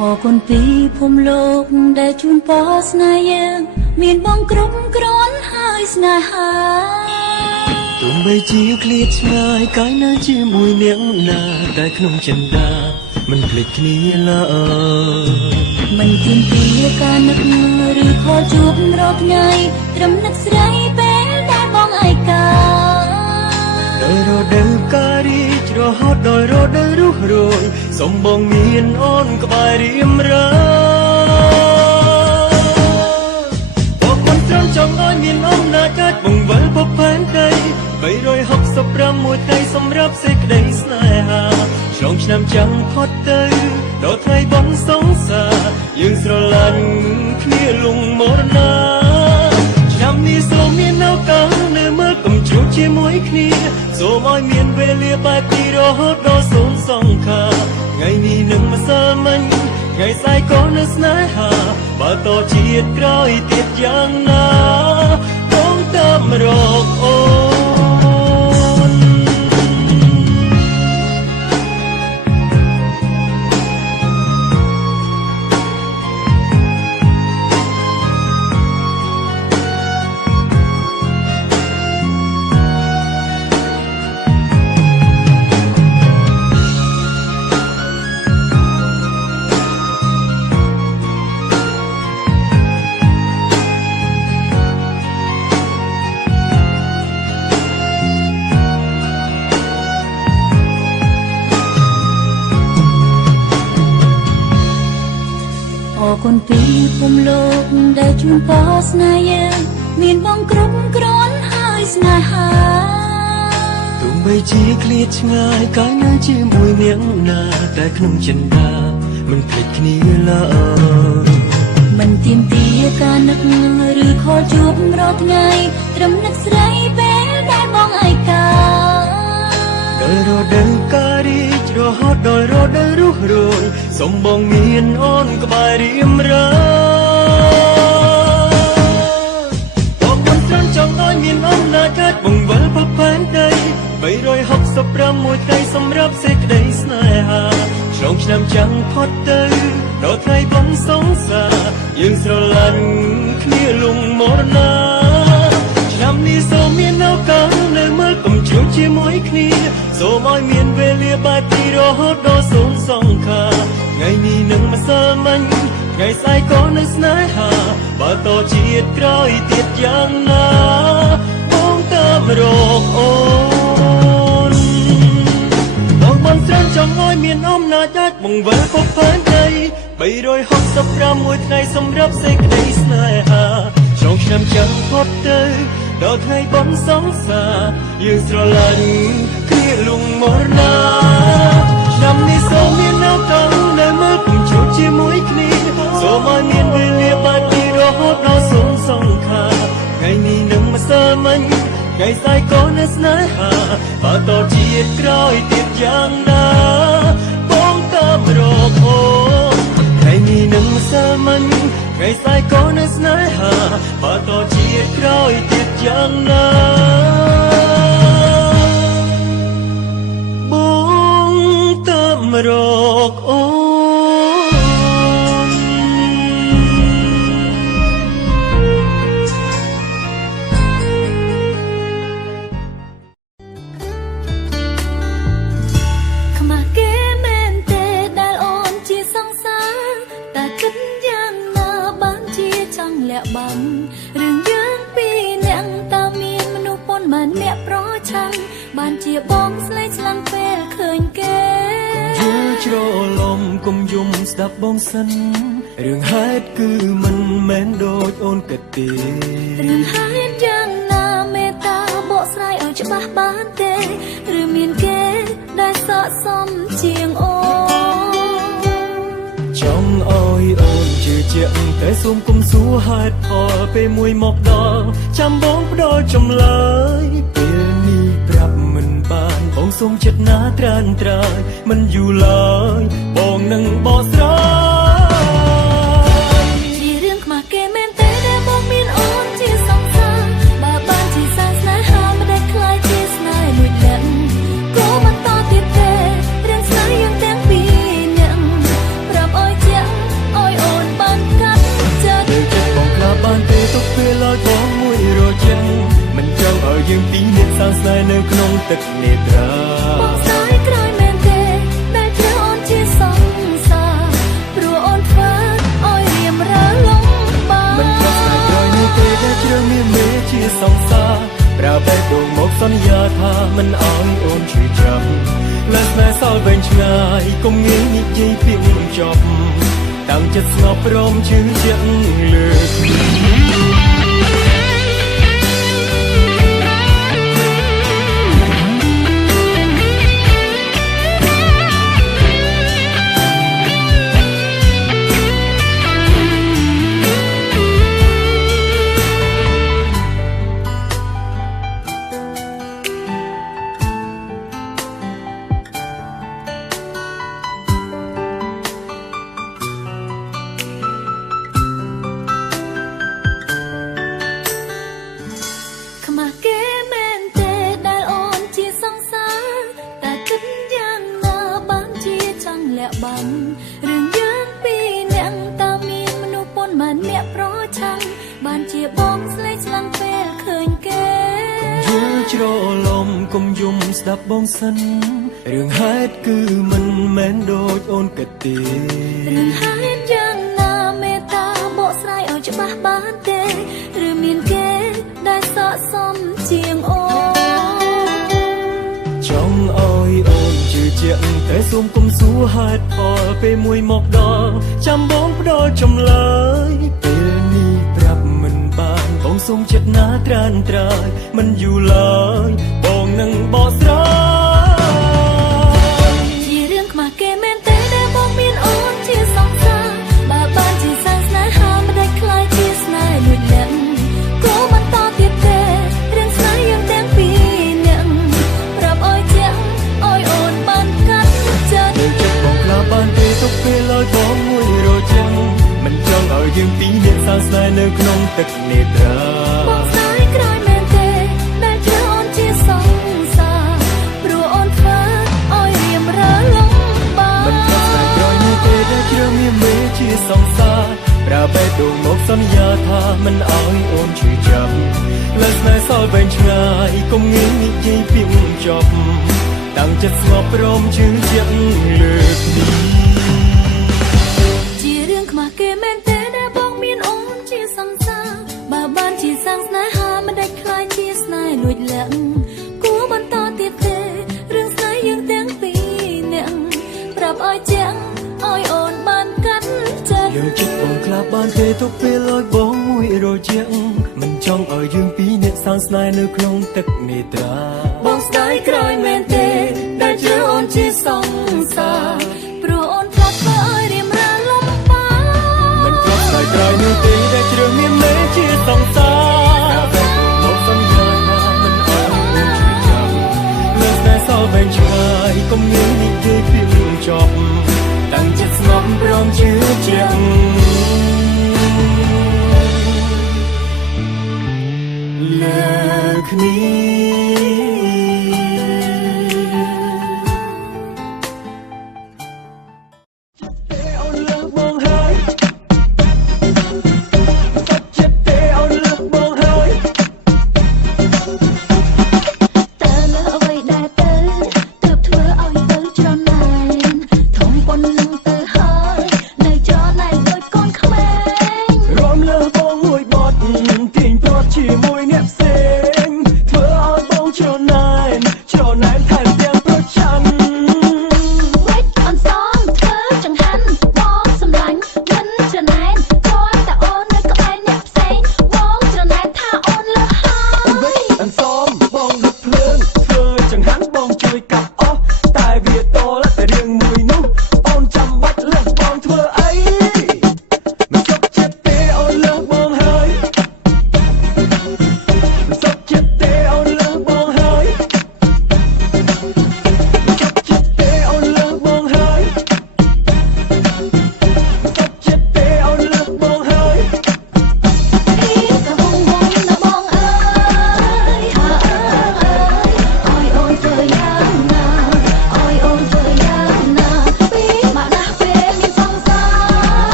អរគុណពីភូមិលោកដែលជូនពរស្នេហ៍យើងមានបងគ្រប់គ្រាន់ហើយស្នេហាទោះបីជាឃ្លាតឆ្ងាយកាយនៅជាមួយអ្នកណាតែក្នុងចិន្តាមិនភ្លេចគ្នាឡើយមិនទៀមទាការនឹកឬខលជួបរាល់ថ្ងៃត្រឹមនឹកស្រីពេលដែលបងឯកាដោយរដូវកាលរីករហូតដោយរដូវរុះរយសូមបងមានអូនក្បែររៀមរាបងមិនត្រង់ចង់ឲ្យមានអំណាចកើតបង្វិលពផែនដី365មួយថ្ងៃសម្រាប់សេចក្តីស្នេហាឆ្លងឆ្នាំចាំផុតទៅដល់ថ្ងៃបន់សង្សារយើងស្រឡាញ់គ្នាលងមរណាឆ្នាំនេះសូមមានឱកាសនៅមើលកំជ្រុកជាមួយគ្នាសូមឲ្យមានវេលាបែបនេះរហូតដល់សូមសង្ខារថ្ងៃនេះនឹងម្សិលមិញថ្ងៃស្អែកក៏នៅស្នេហាបើតជាតិក្រោយទៀតយ៉ាងណាបងតាមរកអូអរគុណពីភូមិលោកដែលជូនពរស្នេហ៍យើងមានបងគ្រប់គ្រាន់ហើយស្នេហាទោះបីជាឃ្លាតឆ្ងាយកាយនៅជាមួយអ្នកណាតែក្នុងចិន្តាមិនភ្លេចគ្នាឡើយមិនទៀមទាការនឹកឬខលជួបរាល់ថ្ងៃត្រឹមនឹកស្រីពេលដែលបងឯកាដោយរដូវកាលរីករហូតដោយរដូវរុះរយសូមបងមានអូនក្បែររៀមរាបងមិនត្រង់ចង់ឲ្យមានអំណាចកើតបង្វិលពផែនដី365មួយថ្ងៃសម្រាប់សេចក្តីស្នេហាឆ្លងឆ្នាំចាំផុតទៅដល់ថ្ងៃបន់សង្សារយើងស្រឡាញ់គ្នាលងមរណាឆ្នាំនេះសូមមានឱកាសនៅមើលកំជ្រុកជាមួយគ្នាសូមឲ្យមានវេលាបែបនេះរហូតដល់សូមសង្ខារថ្ងៃនេះនឹងម្សិលមិញថ្ងៃស្អែកក៏នៅស្នេហាបើតជាតិក្រោយទៀតយ៉ាងណាបងតាមរកអូនបងមិនត្រង់ចង់ឲ្យមានអំណាចអាចបង្វិលពផែនដី365មួយថ្ងៃសម្រាប់សេចក្តីស្នេហាឆ្លងឆ្នាំចាំផុតទៅដល់ថ្ងៃបន់សង្សារយើងស្រឡាញ់គ្នាលងមរណាឆ្នាំនេះសូមមានឱកាសនៅមើលកំជ្រុកជាមួយគ្នាសូមឲ្យមានវេលាបែបនេះរហូតដល់សូមសង្ខារថ្ងៃនេះនឹងម្សិលមិញថ្ងៃស្អែកក៏នៅស្នេហាបើតជាតិក្រោយទៀតយ៉ាងណាបងតាមរកអូនថ្ងៃនេះនឹងម្សិលមិញថ្ងៃស្អែកក៏នៅស្នេហាបើតជាតិក្រោយទៀតយ៉ាងណាបងតាមរកអូនខ្មាស់គេមែនទេដែលអូនជាសង្សារតែគិតយ៉ាងណាបានជាចង់លាក់បាំងរឿងយើងពីរអ្នកតើមានមនុស្សប៉ុន្មានអ្នកប្រឆាំងបានជាបងស្លេកស្លាំងពេលឃើញគេយល់ច្រឡំកុំយំស្ដាប់បងសិនរឿងហេតុគឺមិនមែនដូចអូនគិតទេរឿងហេតុយ៉ាងណាមេត្តាបកស្រាយឲ្យច្បាស់បានទេឬមានគេដែលស័ក្តិសមជាងអូនចង់ឲ្យអូនជឿជាក់តែសូមគុំសួរហេតុផលពេលមួយមកដល់ចាំបងផ្ដល់ចម្លើយពេលនេះប្រាប់មិនបានបងសូមចិត្តណាត្រានត្រាយមិនយូរឡើយបងនឹងបកស្រាយជារឿងខ្មាស់គេមែនទេដែលបងមានអូនជាសង្សារបើបានជាសាស្នេហាមិនដែលខ្លាយជាស្នេហ៍លួចលាក់ក៏មិនតទៀតទេរឿងស្នេហ៍យើងទាំងពីរនាក់ប្រាប់ឲ្យជាក់ យនៅក្នុងទឹកនេត្រា បងស្ដាយក្រោយមែនទេដែលធ្វើអូនជាសង្សារព្រោះអូនធ្វើឲ្យរៀមរើលំបាក មិនប្រស្ដាយក្រោយនោះទេដែលជ្រើមានមេជាសង្សារប្រើបែបដងមកសន្យាថាមិនឲ្យអូនឈឺចាំលើស្នេហ៍សល់វែងឆ្ងាយកុំងាយនិយាយពីចប់តាំងចិត្តស្ងប់ព្រមជឿជាក់លើកនេះ ខ្មាស់គេមែនទេដែលអូនជាសង្សារតែគិតយ៉ាងណាបានជាចង់លាក់បាំងរឿងយើងពីរនាក់តើមានមនុស្សប៉ុន្មានអ្នកប្រឆាំងបានជាបងស្លេកស្លាំងពេលឃើញគេ យល់ច្រឡំកុំយំស្ដាប់បងសិនរឿងហេតុគឺមិនមែនដូចអូនគិតទេ រឿងហេតុយ៉ាងណាមេត្តាបកស្រាយឲ្យច្បាស់បានទេឬមានគេដែលស័ក្តិសមជាងអូន ចង់ឲ្យអូនជឿជាក់តែសូមកុំសួរហេតុផលពេលមួយមកដល់ចាំបងផ្ដល់ចម្លើយពេលនេះប្រាប់មិនបានបងសូមចិត្តណាត្រានត្រើយមិនយូរឡើយបងនឹងបកស្រាយ ជារឿងខ្មាស់គេមែនទេដែលបងមានអូនជាសង្សារបើបានជាសាងស្នេហាមិនដាច់ខ្លាយជាស្នេហ៍លួចលាក់ក៏បន្តទៀតទេរឿងស្នេហ៍យើងទាំងពីរនាក់ប្រាប់ឲ្យជាក់ឲ្យអូនបានកាត់ចិត្ត នៅចិត្តបងខ្លះបានទេទុកពេលឲ្យបងមួយរចាំមិនចង់ឲ្យយើងពីរនាក់សាងស្នេហ៍នៅក្នុងទឹកនេត្រា បងស្ដាយក្រោយមែនទេដែលធ្វើអូនជាសង្សារព្រោះអូនធ្វើឲ្យរៀមរើលំបាក មិនប្រស្ដាយក្រោយនោះទេដែលជ្រើមានមេជាសង្សារប្រើបែបដងមកសន្យាថាមិនឲ្យអូនឈឺចាំលើស្នេហ៍សល់វែងឆ្ងាយកុំងាយនិយាយពីចប់តាំងចិត្តស្ងប់ព្រមជឿជាក់លើកនេះ ជារឿងខ្មាស់គេមែនទេដែលបងមានអូនជាសង្សារបើបានជាសាងស្នេហាមិនដាច់ខ្លាយជាស្នេហ៍លួចលាក់គួរបន្តទៀតទេរឿងស្នេហ៍យើងទាំងពីរនាក់ប្រាប់ឲ្យជាក់ឲ្យអូនបានកាត់ចិត្ត លើចិត្តបងខ្លះបានទេទុកពេលឲ្យបងមួយរជាក់មិនចង់ឲ្យយើងពីរនាក់សាងស្នេហ៍នៅក្នុងទឹកនេត្រា បងស្ដាយក្រោយមែនទេដែលជ្រើអូនជាសង្សារព្រោះអូនធ្លាប់ធ្វើឲ្យរៀមរាលំបាក មិនប្រស្ដាយក្រោយនោះទេដែលជ្រើមានមេជាសង្សារមកសន្យាថាមិនឲ្យអូនឈឺចាំលើស្នេហ៍សល់វែងឆ្ងាយកុំងាយនិយាយពីចប់តាំងចិត្តស្ងប់ព្រមជឿជាក់លើគ្នា ជាមួយអ្នកផ្សេងធ្វើ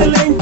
សលេង